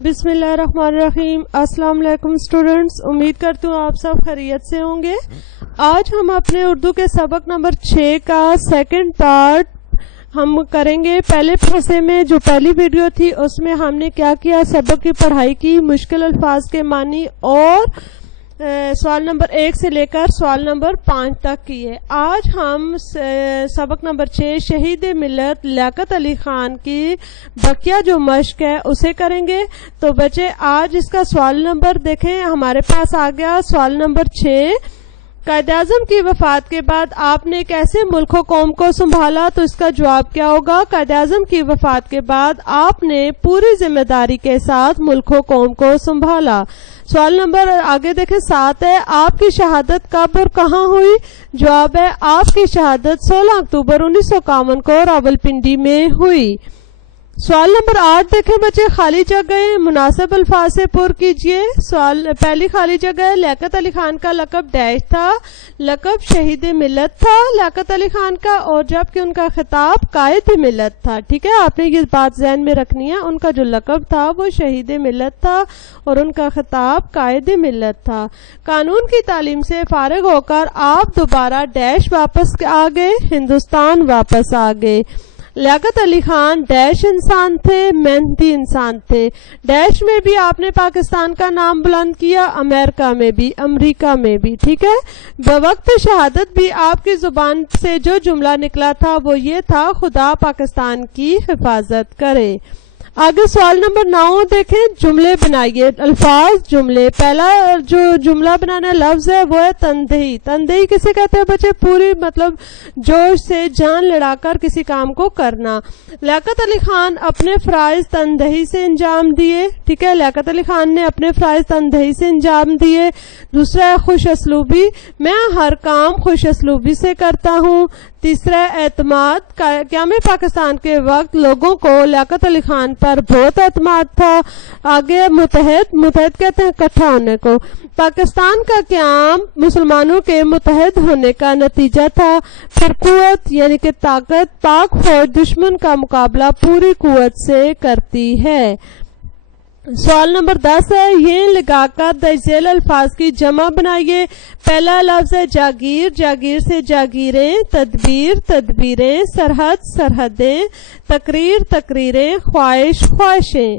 بسم اللہ الرحمن الرحیم. السلام علیکم اسٹوڈنٹس، امید کرتی ہوں آپ سب خیریت سے ہوں گے. آج ہم اپنے اردو کے سبق نمبر 6 کا سیکنڈ پارٹ ہم کریں گے. پہلے حصے میں جو پہلی ویڈیو تھی اس میں ہم نے کیا کیا، سبق کی پڑھائی کی، مشکل الفاظ کے معنی اور سوال نمبر 1 سے لے کر سوال نمبر 5 تک کیے. آج ہم سبق نمبر 6 شہید ملت لیاقت علی خان کی بقیہ جو مشق ہے اسے کریں گے. تو بچے آج اس کا سوال نمبر دیکھیں، ہمارے پاس آ گیا سوال نمبر 6. قائد اعظم کی وفات کے بعد آپ نے کیسے ملک و قوم کو سنبھالا؟ تو اس کا جواب کیا ہوگا، قائد اعظم کی وفات کے بعد آپ نے پوری ذمہ داری کے ساتھ ملک و قوم کو سنبھالا. سوال نمبر آگے دیکھیں 7 ہے، آپ کی شہادت کب اور کہاں ہوئی؟ جواب ہے آپ کی شہادت 16 اکتوبر 1951 کو راولپنڈی میں ہوئی. سوال نمبر 8 دیکھیں بچے، خالی جگہیں مناسب الفاظ سے پر کیجئے. سوال پہلی خالی جگہ ہے، لیاقت علی خان کا لقب ڈیش تھا. لقب شہید ملت تھا لیاقت علی خان کا، اور جبکہ ان کا خطاب قائد ملت تھا. ٹھیک ہے، آپ نے یہ بات ذہن میں رکھنی ہے. ان کا جو لقب تھا وہ شہید ملت تھا اور ان کا خطاب قائد ملت تھا. قانون کی تعلیم سے فارغ ہو کر آپ دوبارہ ڈیش واپس آ گئے، ہندوستان واپس آ گئے. لیاقت علی خان ڈیش انسان تھے، محنتی انسان تھے. ڈیش میں بھی آپ نے پاکستان کا نام بلند کیا، امریکہ میں بھی، امریکہ میں بھی. ٹھیک ہے، بوقت شہادت بھی آپ کی زبان سے جو جملہ نکلا تھا وہ یہ تھا، خدا پاکستان کی حفاظت کرے. آگے سوال نمبر 9 دیکھیں، جملے بنائیے. الفاظ جملے. پہلا جو جملہ بنانا لفظ ہے وہ ہے تندہی. تندہی کسے کہتے ہیں بچے؟ پوری مطلب جوش سے جان لڑا کر کسی کام کو کرنا. لیاقت علی خان اپنے فرائض تندہی سے انجام دیے. ٹھیک ہے، لیاقت علی خان نے اپنے فرائض تندہی سے انجام دیے. دوسرا ہے خوش اسلوبی، میں ہر کام خوش اسلوبی سے کرتا ہوں. تیسرا اعتماد، قیام پاکستان کے وقت لوگوں کو لیاقت علی خان پر بہت اعتماد تھا. آگے متحد. متحد کہتے ہیں اکٹھا ہونے کو. پاکستان کا قیام مسلمانوں کے متحد ہونے کا نتیجہ تھا. پھر قوت یعنی کہ طاقت، پاک فوج دشمن کا مقابلہ پوری قوت سے کرتی ہے. سوال نمبر 10 ہے، یہ لگا کر درج ذیل الفاظ کی جمع بنائیے. پہلا لفظ ہے جاگیر. جاگیر سے جاگیریں. تدبیر تدبیریں. سرحد سرحدیں. تقریر تقریریں. خواہش خواہشیں.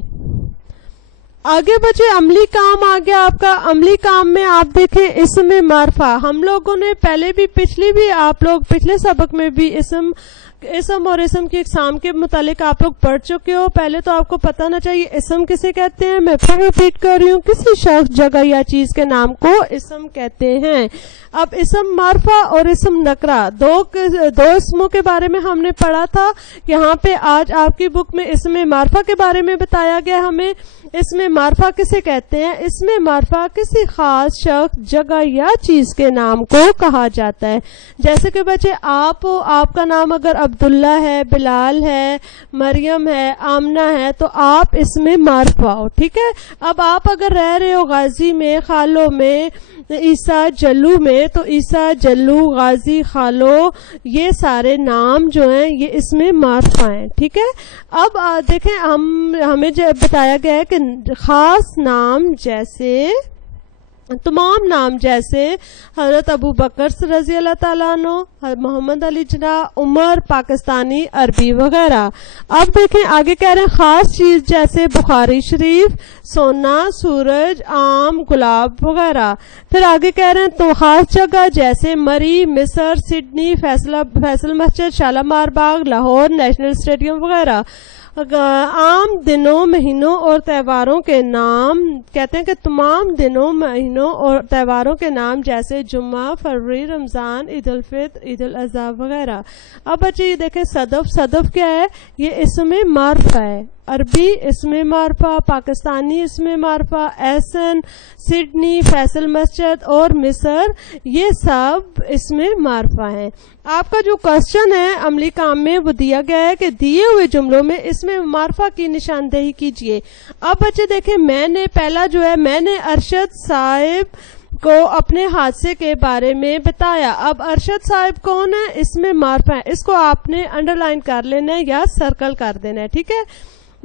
آگے بچے عملی کام آ گیا آپ کا. عملی کام میں آپ دیکھیں اسم معرفہ. ہم لوگوں نے پہلے بھی آپ لوگ پچھلے سبق میں بھی اسم اور اسم کی اقسام کے متعلق آپ لوگ پڑھ چکے ہو. پہلے تو آپ کو پتہ نہ چاہیے اسم کسے کہتے ہیں. میں پھر ریپیٹ کر رہی ہوں، کسی شخص، جگہ یا چیز کے نام کو اسم کہتے ہیں. اب اسم معرفہ اور اسم نکرہ دو اسموں کے بارے میں ہم نے پڑھا تھا. یہاں پہ آج آپ کی بک میں اسم معرفہ کے بارے میں بتایا گیا ہمیں. اسم معرفہ کسے کہتے ہیں؟ اسم معرفہ کسی خاص شخص، جگہ یا چیز کے نام کو کہا جاتا ہے. جیسے کہ بچے آپ کا نام اگر عبداللہ ہے، بلال ہے، مریم ہے، آمنہ ہے، تو آپ اسم معرفہ ہو. ٹھیک ہے، اب آپ اگر رہ رہے ہو غازی میں، خالو میں، عیسیٰ جلو میں، تو عیسیٰ جلو، غازی، خالو، یہ سارے نام جو ہیں یہ اسم معرفہ ہیں. ٹھیک ہے، اب دیکھیں ہمیں بتایا گیا ہے کہ خاص نام جیسے تمام نام جیسے حضرت ابو بکر رضی اللہ تعالیٰ عنہ، محمد علی جناح، عمر، پاکستانی، عربی وغیرہ. اب دیکھیں آگے کہہ رہے ہیں خاص چیز جیسے بخاری شریف، سونا، سورج، آم، گلاب وغیرہ. پھر آگے کہہ رہے ہیں تو خاص جگہ جیسے مری، مصر، سڈنی، فیصل مسجد، شالامار باغ، لاہور، نیشنل اسٹیڈیم وغیرہ. عام دنوں، مہینوں اور تہواروں کے نام کہتے ہیں کہ تمام دنوں، مہینوں اور تہواروں کے نام جیسے جمعہ، فروری، رمضان، عید الفطر، عید الاضحیٰ وغیرہ. اب بچے یہ دیکھیں صدف. صدف کیا ہے؟ یہ اسم معرفہ ہے. عربی اسم معرفہ، پاکستانی اسم معرفہ، ایسن، سڈنی، فیصل مسجد اور مصر، یہ سب اسم معرفہ ہیں. آپ کا جو کوسچن ہے عملی کام میں وہ دیا گیا ہے کہ دیے ہوئے جملوں میں اسم معرفہ کی نشاندہی کیجیے. اب بچے دیکھیں میں نے ارشد صاحب کو اپنے حادثے کے بارے میں بتایا. اب ارشد صاحب کون ہے؟ اسم معرفہ ہے. اس کو آپ نے انڈر لائن کر لینا ہے یا سرکل کر دینا ہے. ٹھیک ہے،